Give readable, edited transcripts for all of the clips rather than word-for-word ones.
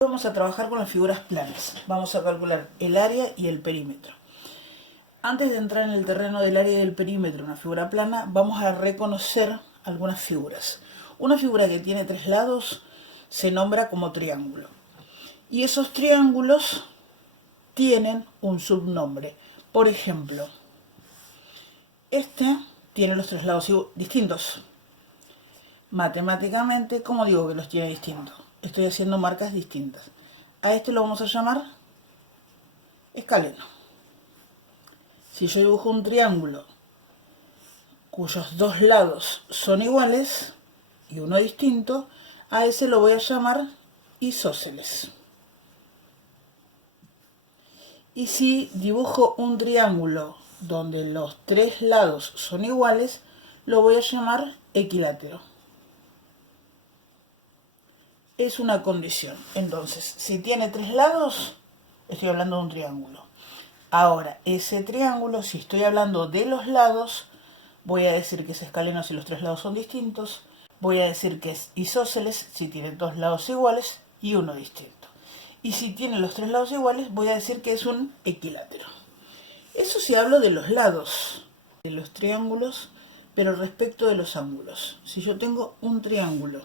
Vamos a trabajar con las figuras planas. Vamos a calcular el área y el perímetro. Antes de entrar en el terreno del área y del perímetro en una figura plana, vamos a reconocer algunas figuras. Una figura que tiene tres lados se nombra como triángulo. Y esos triángulos tienen un subnombre. Por ejemplo, este tiene los tres lados distintos. Matemáticamente, ¿cómo digo que los tiene distintos? Estoy haciendo marcas distintas. A este lo vamos a llamar escaleno. Si yo dibujo un triángulo cuyos dos lados son iguales y uno distinto, a ese lo voy a llamar isósceles. Y si dibujo un triángulo donde los tres lados son iguales, lo voy a llamar equilátero. Es una condición. Entonces, si tiene tres lados, estoy hablando de un triángulo. Ahora, ese triángulo, si estoy hablando de los lados, voy a decir que es escaleno si los tres lados son distintos. Voy a decir que es isósceles si tiene dos lados iguales y uno distinto. Y si tiene los tres lados iguales, voy a decir que es un equilátero. Eso si hablo de los lados, de los triángulos, pero respecto de los ángulos. Si yo tengo un triángulo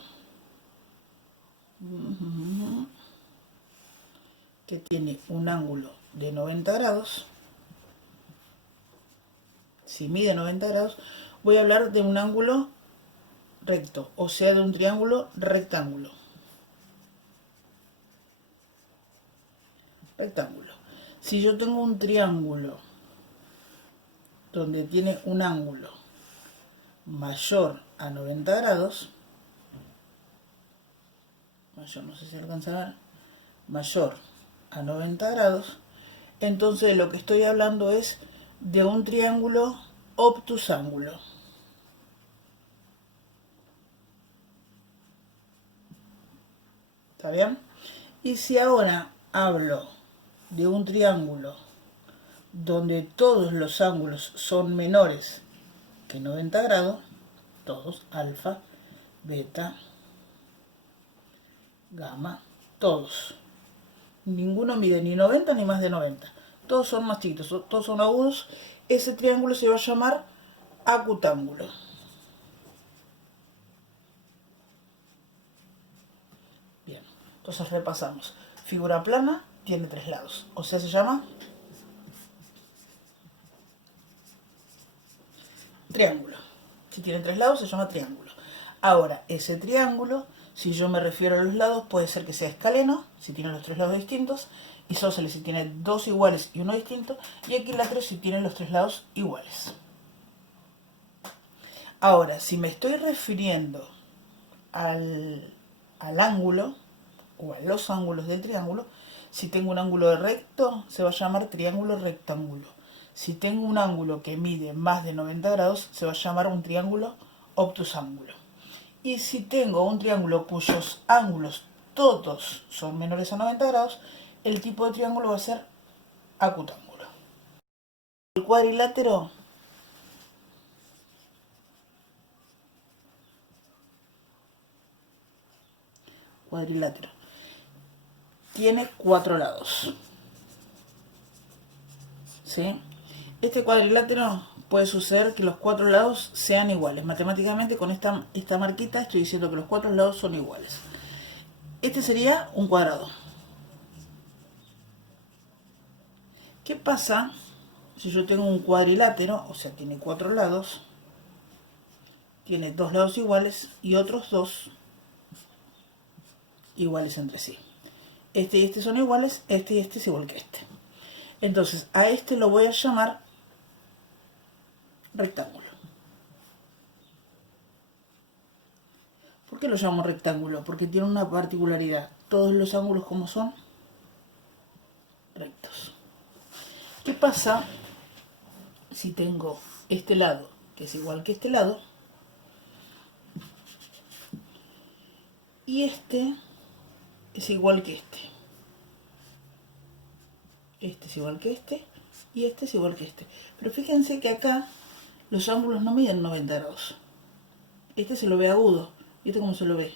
que tiene un ángulo de 90 grados, si mide 90 grados, voy a hablar de un ángulo recto, o sea, de un triángulo rectángulo. Si yo tengo un triángulo donde tiene un ángulo mayor a 90 grados, mayor, no sé si alcanza a ver, mayor a 90 grados, entonces de lo que estoy hablando es de un triángulo obtusángulo. ¿Está bien? Y si ahora hablo de un triángulo donde todos los ángulos son menores que 90 grados, todos, alfa, beta, gamma, todos. Ninguno mide ni 90 ni más de 90. Todos son más chiquitos, todos son agudos. Ese triángulo se va a llamar acutángulo. Bien, entonces repasamos. Figura plana tiene tres lados, o sea, se llama triángulo. Si tiene tres lados, se llama triángulo. Ahora, ese triángulo, si yo me refiero a los lados, puede ser que sea escaleno, si tiene los tres lados distintos, isósceles si tiene dos iguales y uno distinto, y equilátero si tiene los tres lados iguales. Ahora, si me estoy refiriendo al ángulo, o a los ángulos del triángulo, si tengo un ángulo recto, se va a llamar triángulo rectángulo. Si tengo un ángulo que mide más de 90 grados, se va a llamar un triángulo obtusángulo. Y si tengo un triángulo cuyos ángulos todos son menores a 90 grados, el tipo de triángulo va a ser acutángulo. El cuadrilátero tiene cuatro lados. ¿Sí? Este cuadrilátero puede suceder que los cuatro lados sean iguales. Matemáticamente con esta marquita estoy diciendo que los cuatro lados son iguales. Este sería un cuadrado. ¿Qué pasa si yo tengo un cuadrilátero? O sea, tiene cuatro lados, tiene dos lados iguales y otros dos iguales entre sí. Este y este son iguales, este y este es igual que este. Entonces, a este lo voy a llamar rectángulo. ¿Por qué lo llamo rectángulo? Porque tiene una particularidad. Todos los ángulos, como son, rectos. ¿Qué pasa si tengo este lado, que es igual que este lado, y este es igual que este? Este es igual que este, y este es igual que este. Pero fíjense que acá los ángulos no miden 90 grados. Este se lo ve agudo. ¿Viste cómo se lo ve?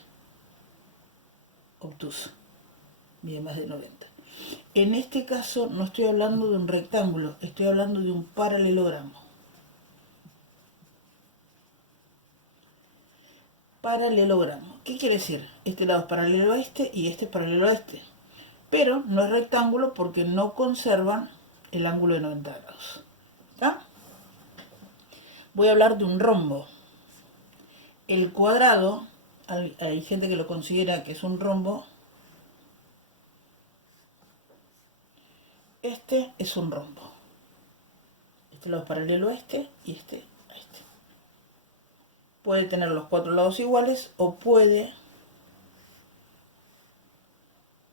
Obtuso. mide más de 90. En este caso no estoy hablando de un rectángulo, estoy hablando de un paralelogramo. Paralelogramo. ¿Qué quiere decir? Este lado es paralelo a este y este es paralelo a este. Pero no es rectángulo porque no conservan el ángulo de 90 grados. ¿Está? Voy a hablar de un rombo. El cuadrado, hay gente que lo considera que es un rombo. Este es un rombo. Este lado es paralelo a este y este a este. Puede tener los cuatro lados iguales o puede...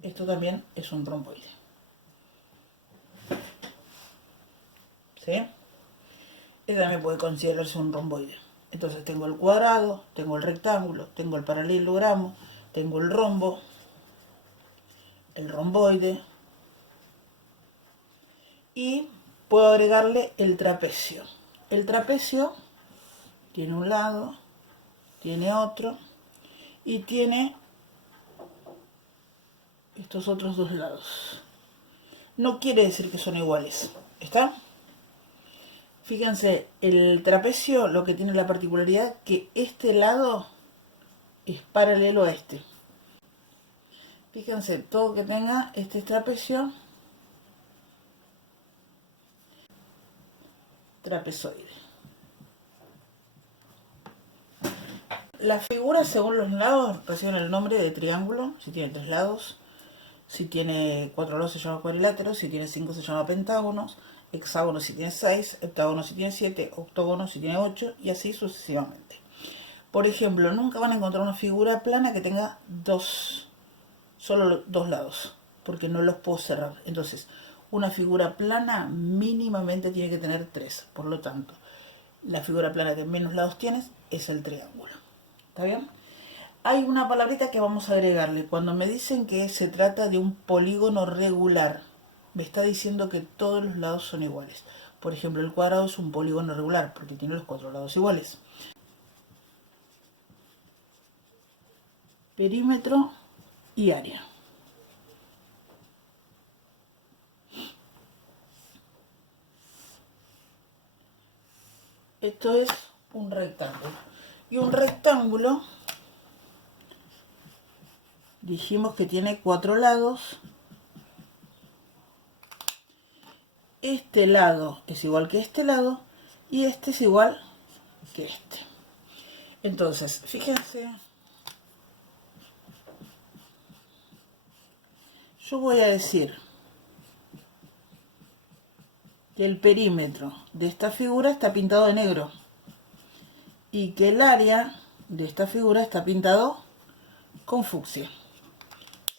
Esto también es un romboide. ¿Sí? Este también puede considerarse un romboide. Entonces tengo el cuadrado, tengo el rectángulo, tengo el paralelogramo, tengo el rombo, el romboide y puedo agregarle el trapecio. El trapecio tiene un lado, tiene otro y tiene estos otros dos lados. No quiere decir que son iguales, ¿está? Fíjense, el trapecio lo que tiene la particularidad que este lado es paralelo a este. Fíjense, todo que tenga este trapecio, trapezoide. Las figuras según los lados reciben el nombre de triángulo, si tiene 3 lados. Si tiene 4 lados se llama cuadrilátero, si tiene 5 se llama pentágonos, hexágono si tiene 6, heptágono si tiene 7, octógono si tiene 8 y así sucesivamente. Por ejemplo, nunca van a encontrar una figura plana que tenga solo dos lados, porque no los puedo cerrar. Entonces, una figura plana mínimamente tiene que tener 3. Por lo tanto, la figura plana que menos lados tiene es el triángulo. ¿Está bien? Hay una palabrita que vamos a agregarle. Cuando me dicen que se trata de un polígono regular, me está diciendo que todos los lados son iguales. Por ejemplo, el cuadrado es un polígono regular porque tiene los 4 lados iguales. Perímetro y área. Esto es un rectángulo. Y un rectángulo, dijimos que tiene 4 lados. Este lado es igual que este lado y este es igual que este. Entonces, fíjense, yo voy a decir que el perímetro de esta figura está pintado de negro y que el área de esta figura está pintado con fucsia.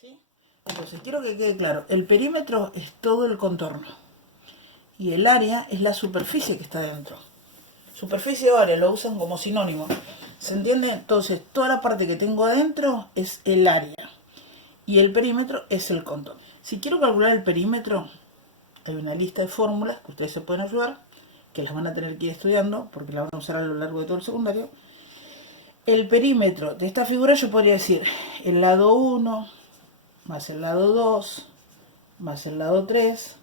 ¿Sí? Entonces, quiero que quede claro, el perímetro es todo el contorno y el área es la superficie que está dentro. Superficie o área lo usan como sinónimo. ¿Se entiende? Entonces, toda la parte que tengo adentro es el área y el perímetro es el contorno. Si quiero calcular el perímetro, hay una lista de fórmulas que ustedes se pueden ayudar, que las van a tener que ir estudiando porque las van a usar a lo largo de todo el secundario. El perímetro de esta figura yo podría decir el lado 1 más el lado 2 más el lado 3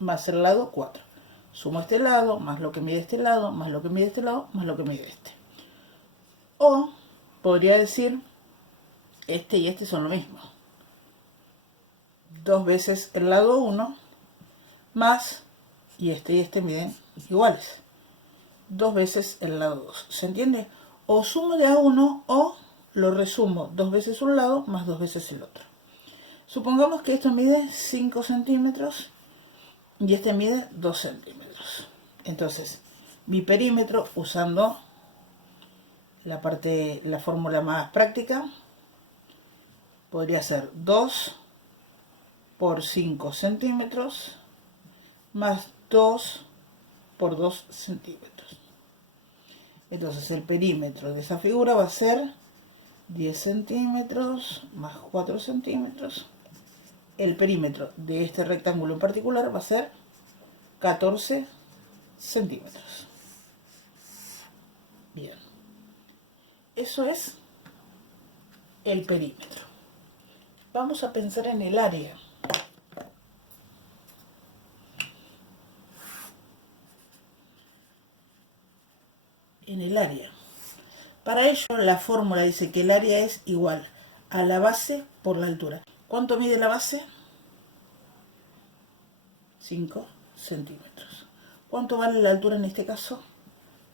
más el lado 4. Sumo este lado, más lo que mide este lado, más lo que mide este lado, más lo que mide este. O podría decir, este y este son lo mismo. 2 veces el lado 1 más, y este miden iguales. 2 veces el lado 2. ¿Se entiende? O sumo de a uno o lo resumo 2 veces un lado más 2 veces el otro. Supongamos que esto mide 5 centímetros y este mide 2 centímetros. Entonces, mi perímetro, usando la fórmula más práctica, podría ser 2 por 5 centímetros más 2 por 2 centímetros. Entonces el perímetro de esa figura va a ser 10 centímetros más 4 centímetros. El perímetro de este rectángulo en particular va a ser 14 centímetros. Bien. Eso es el perímetro. Vamos a pensar en el área. En el área. Para ello la fórmula dice que el área es igual a la base por la altura. ¿Cuánto mide la base? 5 centímetros. ¿Cuánto vale la altura en este caso?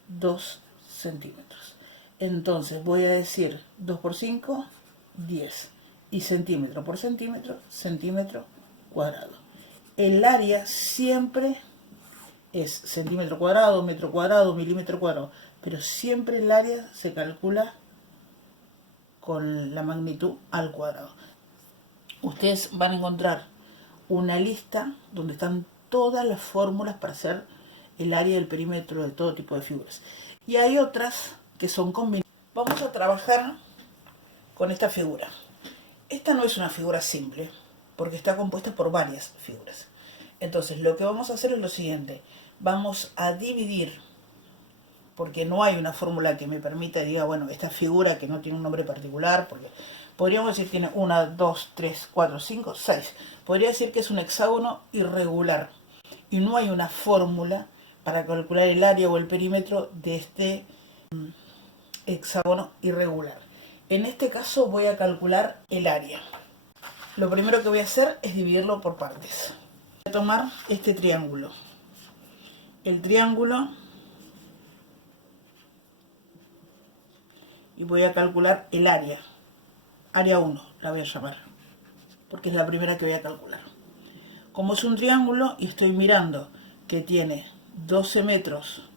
2 centímetros. Entonces voy a decir 2 por 5, 10. Y centímetro por centímetro, centímetro cuadrado. El área siempre es centímetro cuadrado, metro cuadrado, milímetro cuadrado. Pero siempre el área se calcula con la magnitud al cuadrado. Ustedes van a encontrar una lista donde están todas las fórmulas para hacer el área del perímetro de todo tipo de figuras. Y hay otras que son combinadas. Vamos a trabajar con esta figura. Esta no es una figura simple, porque está compuesta por varias figuras. Entonces lo que vamos a hacer es lo siguiente. Vamos a dividir, porque no hay una fórmula que me permita, diga, bueno, esta figura que no tiene un nombre particular, porque podríamos decir tiene 1, 2, 3, 4, 5, 6. Podría decir que es un hexágono irregular. Y no hay una fórmula para calcular el área o el perímetro de este hexágono irregular. En este caso voy a calcular el área. Lo primero que voy a hacer es dividirlo por partes. Voy a tomar este triángulo. El triángulo. Y voy a calcular el área. Área 1 la voy a llamar, porque es la primera que voy a calcular. Como es un triángulo y estoy mirando que tiene 12 metros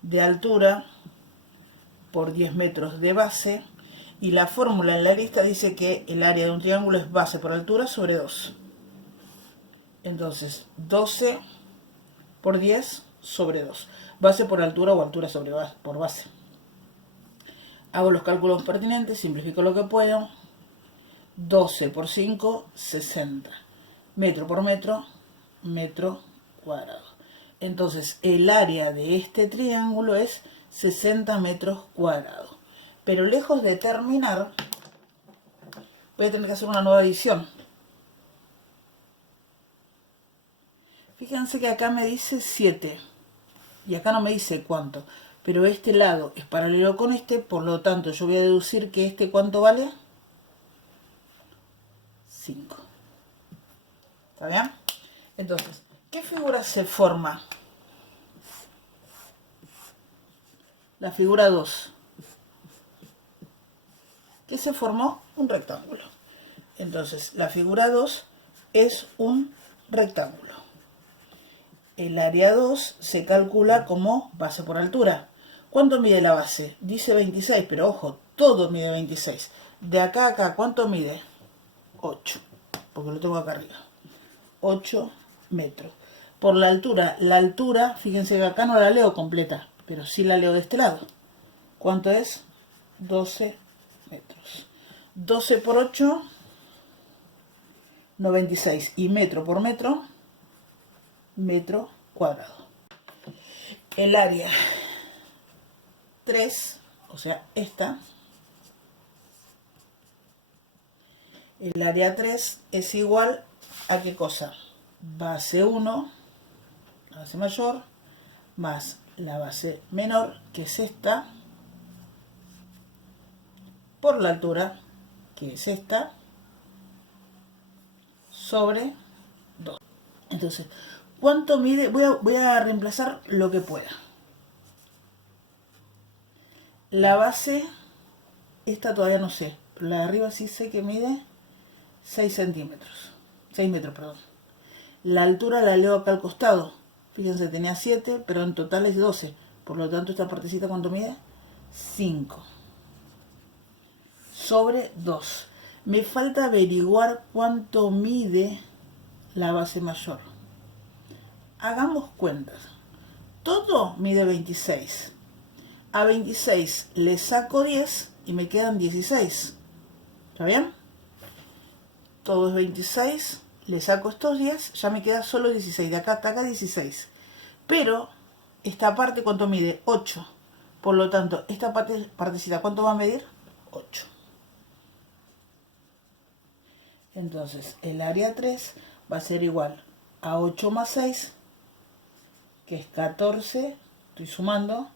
de altura por 10 metros de base, y la fórmula en la lista dice que el área de un triángulo es base por altura sobre 2. Entonces 12 por 10 sobre 2. Base por altura o altura sobre base, por base. Hago los cálculos pertinentes, simplifico lo que puedo. 12 por 5, 60. Metro por metro, metro cuadrado. Entonces el área de este triángulo es 60 metros cuadrados. Pero lejos de terminar, voy a tener que hacer una nueva división. Fíjense que acá me dice 7 y acá no me dice cuánto, pero este lado es paralelo con este, por lo tanto yo voy a deducir que este ¿cuánto vale? 5. ¿Está bien? Entonces, ¿qué figura se forma? La figura 2. ¿Qué se formó? Un rectángulo. Entonces, la figura 2 es un rectángulo. El área 2 se calcula como base por altura. ¿Cuánto mide la base? Dice 26, pero ojo, todo mide 26. De acá a acá, ¿cuánto mide? 8, porque lo tengo acá arriba. 8 metros. Por la altura, fíjense que acá no la leo completa, pero sí la leo de este lado. ¿Cuánto es? 12 metros. 12 por 8, 96. Y metro por metro, metro cuadrado. El área 3, o sea, esta. El área 3 es igual a ¿qué cosa? Base 1, la base mayor, más la base menor, que es esta, por la altura, que es esta, sobre 2. Entonces, ¿cuánto mide? Voy a reemplazar lo que pueda. La base, esta todavía no sé, pero la de arriba sí sé que mide 6 centímetros. 6 metros, perdón. La altura la leo acá al costado. Fíjense, tenía 7, pero en total es 12. Por lo tanto, esta partecita, ¿cuánto mide? 5. Sobre 2. Me falta averiguar cuánto mide la base mayor. Hagamos cuentas. Todo mide 26. A 26 le saco 10 y me quedan 16. ¿Está bien? Todo es 26. Le saco estos 10, ya me queda solo 16. De acá hasta acá 16. Pero esta parte, ¿cuánto mide? 8. Por lo tanto, esta partecita, ¿cuánto va a medir? 8. Entonces el área 3 va a ser igual a 8 más 6, que es 14, estoy sumando,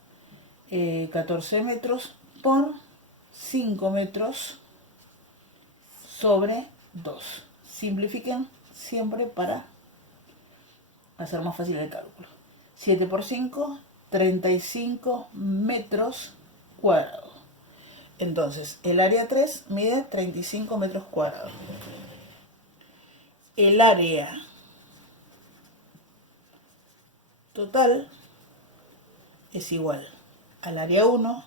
14 metros por 5 metros sobre 2. Simplifiquen siempre para hacer más fácil el cálculo. 7 por 5, 35 metros cuadrados. Entonces, el área 3 mide 35 metros cuadrados. El área total es igual al área 1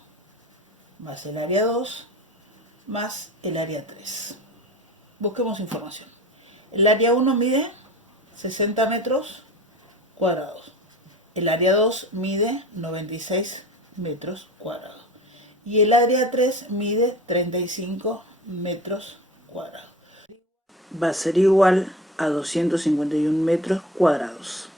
más el área 2 más el área 3. Busquemos información. El área 1 mide 60 metros cuadrados. El área 2 mide 96 metros cuadrados. Y el área 3 mide 35 metros cuadrados. Va a ser igual a 251 metros cuadrados.